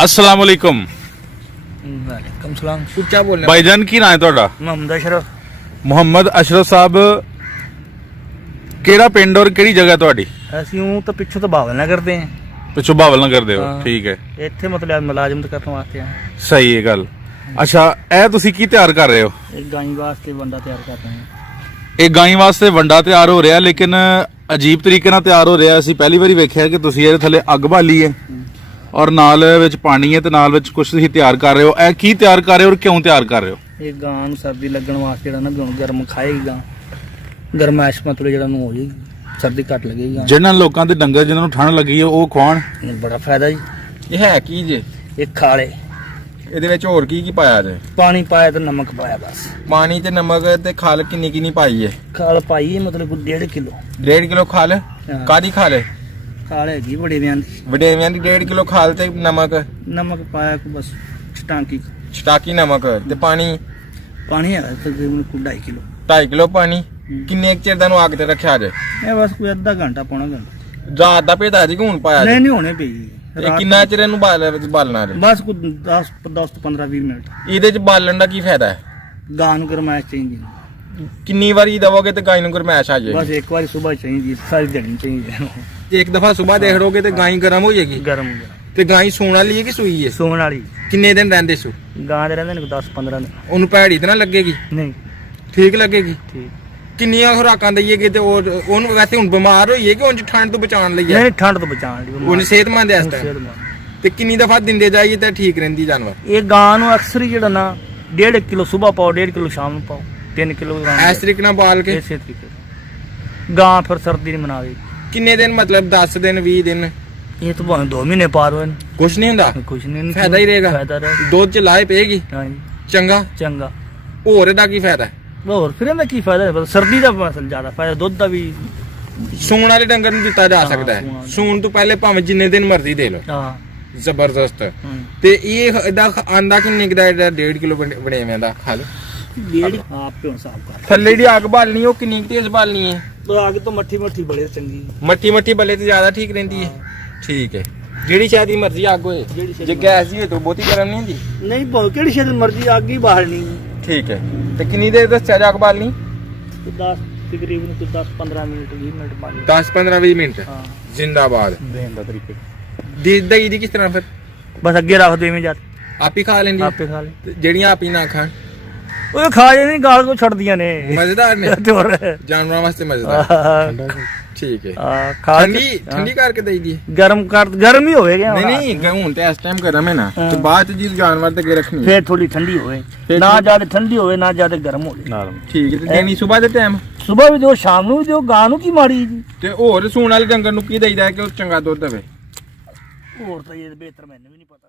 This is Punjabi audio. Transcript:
अस्सलाम वालेकुम। वालेकुम सलाम। कुछ क्या बोलना भाईजान की नाम है ਤੁਹਾਡਾ? मोहम्मद अशरफ। ਮੁਹੰਮਦ ਅਸ਼ਰਫ ਸਾਹਿਬ ਕਿਹੜਾ ਪਿੰਡ ਔਰ ਕਿਹੜੀ ਜਗ੍ਹਾ ਤੁਹਾਡੀ? ਅਸੀਂ ਉਹ ਤਾਂ ਪਿੱਛੋਂ ਤਾਂ ਬਾਵਲ ਨਾ ਕਰਦੇ ਹਾਂ। ਪਿੱਛੋਂ ਬਾਵਲ ਨਾ ਕਰਦੇ ਹੋ? ਹਾਂ। ਠੀਕ ਹੈ, ਇੱਥੇ ਮਤਲਬ ਮੁਲਾਜ਼ਮਤ ਕਰਨ ਵਾਸਤੇ ਆ। ਸਹੀ ਹੈ ਗੱਲ। ਅੱਛਾ, ਇਹ ਤੁਸੀਂ ਕੀ ਤਿਆਰ ਕਰ ਰਹੇ ਹੋ? ਇੱਕ ਗਾਈ ਵਾਸਤੇ ਬੰਦਾ ਤਿਆਰ ਕਰਦੇ ਹਾਂ। ਇਹ ਗਾਈ ਵਾਸਤੇ ਵੰਡਾ ਤਿਆਰ ਹੋ ਰਿਹਾ, ਲੇਕਿਨ ਅਜੀਬ ਤਰੀਕੇ ਨਾਲ ਤਿਆਰ ਹੋ ਰਿਹਾ। ਅਸੀਂ ਪਹਿਲੀ ਵਾਰੀ ਵੇਖਿਆ ਕਿ ਤੁਸੀਂ ਇਹਦੇ ਥੱਲੇ ਅੱਗ ਬਾਲੀ ਹੈ ਔਰ ਨਾਲ ਵਿੱਚ ਪਾਣੀ ਹੈ ਤੇ ਨਾਲ ਵਿੱਚ ਕੁਝ ਤੁਸੀਂ ਤਿਆਰ ਕਰ ਰਹੇ ਹੋ। ਇਹ ਕੀ ਤਿਆਰ ਕਰ ਰਹੇ ਹੋ ਔਰ ਕਿਉਂ ਤਿਆਰ ਕਰ ਰਹੇ ਹੋ? ਇਹ ਗਾਂ ਨੂੰ ਸਰਦੀ ਲੱਗਣ ਵਾਸਤੇ ਜਿਹੜਾ ਨਾ ਗਰਮ ਖਾਏਗੀ ਗਾਂ, ਗਰਮੈਸ਼ ਮਤਲਬ ਜਿਹੜਾ ਨੂੰ ਹੋ ਜਾਏਗੀ, ਸਰਦੀ ਘੱਟ ਲੱਗੇਗੀ ਗਾਂ। ਜਿਨ੍ਹਾਂ ਲੋਕਾਂ ਦੇ ਡੰਗਰ ਜਿਨ੍ਹਾਂ ਨੂੰ ਠੰਡ ਲੱਗੀ ਹੈ ਉਹ ਖਵਾਉਣ। ਬੜਾ ਫਾਇਦਾ ਜੀ। ਇਹ ਹੈ ਕੀ ਜੇ? ਇਹ ਖਾਲੇ ਇਹਦੇ ਵਿੱਚ ਹੋਰ ਕੀ ਕੀ ਪਾਇਆ ਜੇ? ਪਾਣੀ ਪਾਇਆ ਤੇ ਨਮਕ ਪਾਇਆ ਬਸ। ਪਾਣੀ ਤੇ ਨਮਕ ਤੇ ਖਲ ਕਿੰਨੀ ਪਾਈ ਹੈ? ਖਾਲ ਪਾਈ ਹੈ ਮਤਲਬ 1.5 ਕਿਲੋ। 1.5 ਕਿਲੋ ਖਲ? ਹਾਂ। ਕਾਦੀ ਖਲ? ਖਾਲ ਹੈਗੀ ਬੜੇ ਵਿਆਂ ਦੀ। ਵਡੇਵਿਆਂ ਦੀ 1.5 ਕਿਲੋ ਖਲ ਤੇ ਨਮਕ ਪਾਇਆ ਕੋ ਬਸ ਟਾਂਕੀ। ਛਟਾਕੀ ਨਮਕ ਤੇ ਪਾਣੀ ਪਾਣੀ ਹੈ ਤਕਰੀਬਨ 2.5 ਕਿਲੋ। 2.5 ਕਿਲੋ ਪਾਣੀ। ਕਿੰਨੇ ਕੁ ਚਿਰ ਦਾ ਨੂੰ ਅੱਗ ਤੇ ਰੱਖਿਆ ਜੇ? ਇਹ ਬਸ ਕੋਈ ਅੱਧਾ ਘੰਟਾ ਪੌਣਾ ਘੰਟਾ। ਰਾਤ ਦਾ ਭੇਦਾ ਜੀ ਕਿ ਹੁਣ ਪਾਇਆ ਜੇ? ਨਹੀਂ ਹੋਣੇ ਪਈ ਇਹ ਕਿੰਨਾ ਚਿਰ ਇਹਨੂੰ ਬਾਲਣਾ ਜੇ? ਬਸ ਕੋਈ 10 ਤੋਂ 15-20 ਮਿੰਟ। ਇਹਦੇ ਚ ਬਾਲਣ ਦਾ ਕੀ ਫਾਇਦਾ ਹੈ? ਗਾਂ ਨੂੰ ਗਰਮੈਸ਼ ਚਾਹੀਦੀ ਹੈ। ਕਿੰਨੀ ਵਾਰੀ ਦਵੋਗੇ ਤੇ ਗਾਈ ਨੂੰ ਗਰਮੈਸ਼ ਆ ਬਸ ਜਾਏਗੀ? ਇੱਕ ਵਾਰੀ ਸਵੇਰ ਚਾਹੀਦੀ, ਸਾਰੀ ਦਿਹਾੜੀ ਚਾਹੀਦੀ ਹੈ। ਇੱਕ ਦਫਾ ਸਵੇਰ ਦੇਖ ਲੋਗੇ ਤੇ ਗਾਈ ਗਰਮ ਹੋ ਜਾਏਗੀ। ਗਰਮ ਤੇ ਗਾਈ ਸੂਣ ਵਾਲੀ ਹੈ ਕਿ ਸੂਈ ਹੈ? ਸੋਣ ਵਾਲੀ। ਕਿੰਨੇ ਦਿਨ ਰਹਿੰਦੇ ਸੂ? ਗਾਂ ਦੇ ਰਹਿੰਦੇ ਨੇ 10-15 ਦਿਨ। ਉਹਨੂੰ ਭੈੜੀ ਤੇ ਨਾ ਲੱਗੇਗੀ? ਨਹੀਂ ਠੀਕ ਲੱਗੇਗੀ। ਠੀਕ। ਕਿੰਨੀਆਂ ਖੁਰਾਕਾਂ ਦਈਏਗੇ ਤੇ ਉਹਨੂੰ ਵੈਸੇ ਹੁਣ ਬਿਮਾਰ ਹੋਈਏ ਕਿ ਉਂਝ ਠੰਡ ਤੋਂ ਬਚਾਉਣ ਲਈ ਹੈ? ਨਹੀਂ ਠੰਡ ਤੋਂ ਬਚਾਉਣ ਲਈ ਉਂਝ ਸਿਹਤਮੰਦ ਹੈ ਇਸ ਟਾਈਮ। ਸਿਹਤਮੰਦ। ਤੇ ਕਿੰਨੀ ਦਫਾ ਦਿੰਦੇ ਜਾਈਏ ਤਾਂ ਠੀਕ ਰਹਿੰਦੀ ਜਾਨਵਰ? ਇਹ ਗਾਂ ਨੂੰ ਅਕਸਰ ਹੀ ਜਿਹੜਾ ਨਾ 1.5 ਕਿਲੋ ਸਵੇਰ ਪਾਓ, 1.5 ਕਿਲੋ ਸ਼ਾਮ ਨੂੰ ਪਾਓ, 3 ਕਿਲੋ ਇਸ ਤਰੀਕੇ ਨਾਲ ਬਾਲ ਕੇ? ਇਸੇ ਤਰੀਕੇ ਗਾਂ ਫਿਰ ਸਰਦੀ ਨਹੀਂ ਮਨਾਵੇ। ਕਿੰਨੇ ਦਿਨ ਮਤਲਬ 10 ਦਿਨ 20 ਦਿਨ? ਇਹ ਤਾਂ ਭਾਵੇਂ 2 ਮਹੀਨੇ ਪਾਰ ਹੋਏ ਕੁਛ ਨਹੀਂ ਹੁੰਦਾ? ਕੁਛ ਨਹੀਂ ਫਾਇਦਾ ਹੀ ਰਹੇਗਾ। ਫਾਇਦਾ ਰਹੇ। ਦੁੱਧ ਚ ਲਾਏ ਪਏਗੀ ਹਾਂਜੀ ਚੰਗਾ। ਚੰਗਾ। ਹੋਰ ਇਹਦਾ ਕੀ ਫਾਇਦਾ? ਹੋਰ ਫਿਰ ਇਹਦਾ ਕੀ ਫਾਇਦਾ ਹੈ? ਸਰਦੀ ਦਾ ਮਸਲ ਜ਼ਿਆਦਾ ਫਾਇਦਾ, ਦੁੱਧ ਦਾ ਵੀ। ਸੂਣ ਵਾਲੇ ਡੰਗਰ ਨੂੰ ਦਿੱਤਾ ਜਾ ਹਾਂ, ਸਕਦਾ ਸੂਣ ਹੈ। ਵਾਲੇ। ਸੂਣ ਤੋਂ ਪਹਿਲੇ ਭਾਵੇਂ ਜਿੰਨੇ ਦਿਨ ਮਰਜ਼ੀ ਦੇ ਲਓ। ਹਾਂ। ਜ਼ਬਰਦਸਤ। ਹੂੰ। ਤੇ ਇਹ ਇਹਦਾ ਆਂਦਾ ਕਿੰਨੇ ਕੁ ਦਾ? ਇਹਦਾ 1.5 ਕਿਲੋ ਬਣੇਵੇਂ ਦਾ ਖਲ। ਡੇਢ ਆਪੇ ਹਿਸਾਬ ਕਰ। ਥੱਲੇ ਦੀ ਅੱਗ ਬਾਲਣੀ ਉਹ ਕਿੰਨੀ ਕੁ ਤੇਜ਼ ਬਾਲਣੀ ਹੈ? ਅੱਗ ਤੋਂ ਮੱਠੀ ਬੜੇ ਚੰਗੀ। ਮੱਠੀ ਬਲੇ ਤੇ ਜ਼ਿਆਦਾ ਠੀਕ ਰਹਿੰਦੀ ਹੈ। ਠੀਕ ਹੈ। ਜਿਹੜੀ ਸ਼ਾਇਦ ਦੀ ਮਰਜ਼ੀ ਅੱਗ ਹੋਏ, ਜਿਹੜੀ ਸ਼ਾਇਦ ਜੇ ਗੈਸ ਦੀ ਹੋਏ ਤਾਂ ਬਹੁਤੀ ਗਰਮ ਨਹੀਂ ਹੁੰਦੀ। ਨਹੀਂ ਭਾਵੇਂ ਕਿਹੜੀ ਸ਼ੇਦ ਮਰਜ਼ੀ ਅੱਗ ਹੀ ਬਾਹਰਨੀ। ਠੀਕ ਹੈ। ਤੇ ਕਿੰਨੀ ਦੇਰ ਦੱਸਿਆ ਜਾ ਅੱਗ ਬਾਲਣੀ? 10 ਤਕਰੀਬਨ 10-15 ਮਿੰਟ 20 ਮਿੰਟ ਬਾਅਦ। 10-15-20 ਮਿੰਟ। ਹਾਂ। ਜ਼ਿੰਦਾਬਾਦ। ਦੇਣ ਦਾ ਤਰੀਕੇ ਦਹੀਂ ਦੀ ਕਿਸ ਤਰ੍ਹਾਂ ਫਿਰ? ਬਸ ਅੱਗੇ ਰੱਖ ਦੋ ਐਵੇਂ ਜਾ ਆਪ ਹੀ ਖਾ ਲੈਂਦੀ? ਆਪੇ ਖਾ ਲੈ। ਤੇ ਜਿਹੜੀਆਂ ਆਪ ਹੀ ਨਾ ਖਾਣ? ਉਹ ਖਾ ਜਾਂਦੀ ਗਾਲ ਕੋ ਛੱਡਦੀਆਂ ਨੇ। ਮਜ਼ੇਦਾਰ ਨੇ ਤੇ ਹੋਰ ਜਾਨਵਰਾਂ ਵਾਸਤੇ ਮਜ਼ੇਦਾਰ। ਠੀਕ ਹੈ। ਖਾ ਠੰਡੀ ਕਰਕੇ ਦਈਦੀ ਹੈ? ਗਰਮ ਹੀ ਹੋਵੇਗਾ। ਨਹੀਂ ਹੁਣ ਤੇ ਇਸ ਟਾਈਮ ਗਰਮ ਹੈ ਨਾ, ਤੇ ਬਾਅਦ ਚ ਜੀ ਜਾਨਵਰ ਤੇ ਅੱਗੇ ਰੱਖਣੀ। ਫੇਰ ਥੋੜੀ ਠੰਡੀ ਹੋਵੇ, ਨਾ ਜ਼ਿਆਦਾ ਠੰਡੀ ਹੋਵੇ ਨਾ ਜ਼ਿਆਦਾ ਗਰਮ ਹੋਵੇ। ਠੀਕ ਹੈ। ਤੇ ਦੇਣੀ ਸਵੇਰ ਦੇ ਟਾਈਮ? ਸਵੇਰ ਵੀ ਦਿਓ, ਸ਼ਾਮ ਨੂੰ ਵੀ ਦਿਓ। ਗਾਂ ਨੂੰ ਕੀ ਮਾੜੀ ਜੀ। ਤੇ ਹੋਰ ਸੂਣ ਵਾਲੇ ਡੰਗਰ ਨੂੰ ਕੀ ਦਈਦਾ ਕਿ ਉਹ ਚੰਗਾ ਦੁੱਧ ਦੇਵੇ? ਹੋਰ ਤਾਂ ਇਹ ਬਿਹਤਰ ਮੈਨੂੰ ਵੀ ਨਹੀਂ ਪਤਾ।